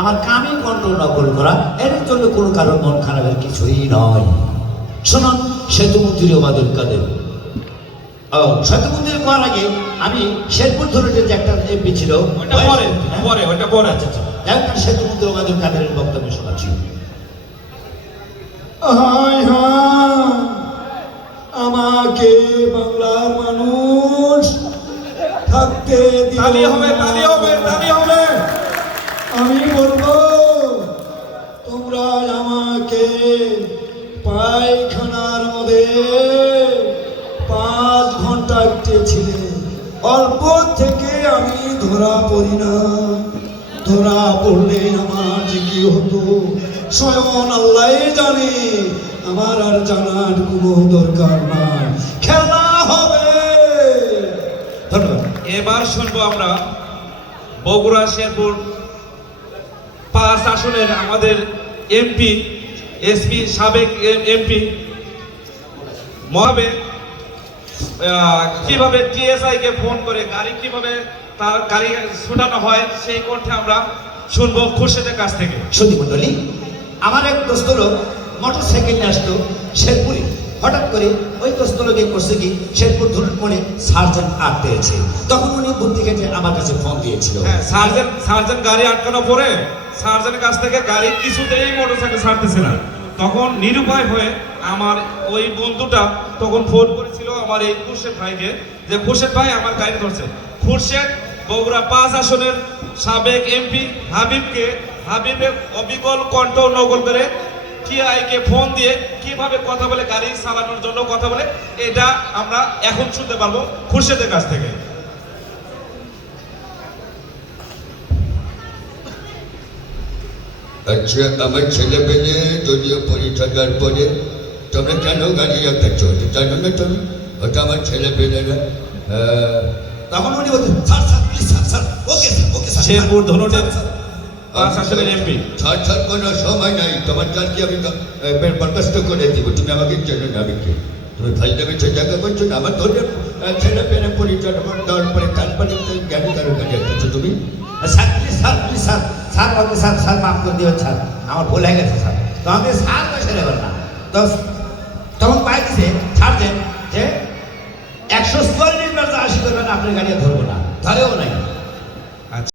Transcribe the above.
আমার কামে কন্ট্রোল নকল করা এর জন্য কোনো কারণ মন খারাপের কিছুই নয়। শুনুন, সেতু মন্দির ওবায়দুল কাদের। সেতু মন্দির করার আগে আমি শেরপুর ধরনের যে একটা এমপি ছিল, সেতু মন্দির ওবায়দুল কাদের বক্তব্য শোনাচ্ছি। আমাকে বাংলার মানুষ থাকতে হবে। আমি বলবো, তোমরা আমাকে পায়খানার মধ্যে 5 ঘন্টা কেটেছিলে, অল্প থেকে আমি ধরা পড়ি না। ধরা পড়লে আমার যে কি হতো স্বয়ং আল্লাহ জানে। আমার আর জানার কোনো দরকার নাই। খেলা হবে। ধন্যবাদ। এবার শুনবো আমরা বগুড়া শেরপুর 5 আসনের আমাদের এমপি, এসপি, সাবেক এমপি মহাবে কিভাবে টিএসআই কে ফোন করে গাড়ি কিভাবে তার গাড়ি ছুটানো হয় সেই কণ্ঠে আমরা শুনবো খুরশেদের কাছ থেকে। সুধী মন্ডলী, আমার এক দোস্ত লোক মোটর সাইকেল নিয়ে আসতো শেরপুরে। হঠাৎ করে ওই দোস্ত লোকে করছে কি, শেরপুর ধরুন পরে সার্জেন্ট আটকেছে। তখন উনি বুদ্ধি খেটে আমার কাছে ফোন দিয়েছিল। হ্যাঁ, সার্জেন্ট গাড়ি আটকানো পরে সার্জেন্টের কাছ থেকে গাড়ি কিছুতেই মোটরসাইকেল ছাড়তেছে না। তখন নিরুপায় হয়ে আমার ওই বন্ধুটা তখন ফোন করেছিল আমার এই খুরশেদ ভাইকে, যে খুরশেদ ভাই আমার গাড়ি ধরছে। খুরশেদ বগুড়া 5 আসনের সাবেক এমপি হাবিবের অবিকল কণ্ঠ নকল করে টিআইকে ফোন দিয়ে কিভাবে কথা বলে গাড়ি চালানোর জন্য কথা বলে, এটা আমরা এখন শুনতে পারবো খুরশেদের কাছ থেকে। আচ্ছা, আমার ছেলে পেলে যদিও পরীক্ষার পরে তোমরা কেন গাড়ি রাখাচ্ছ জানো না তুমি? ওটা আমার ছেলে পেলেরা। তখন উনি বলতেন, sir sir please sir sir okay sir okay sir. Sherpur ধরনের 5 আসনের এমপি। ছাড় কোনো সময় নাই। তোমার কালকে আমি বরখাস্ত করে দিব। তুমি আমাকে চেনো না, আমি কে? তুমি ফাইলটাকে জায়গা করছো না। আমার ধরনের ছেলে পেলে পরিচয় দেওয়ার পরে তারপরে গাড়ি কারো গাড়ি রাখছো তুমি। Sir please sir please sir sir okay sir sir মাফ করে দিবেন স্যার, আমার ভুল হয়ে গেছে স্যার। তো আমাকে স্যার পয়সা দেবেন না। তো তখন পাই দিছে সার্জেন্ট যে 144 বার 80 করবেন, আপনার গাড়ি ধরবো না, ধরেও নাই।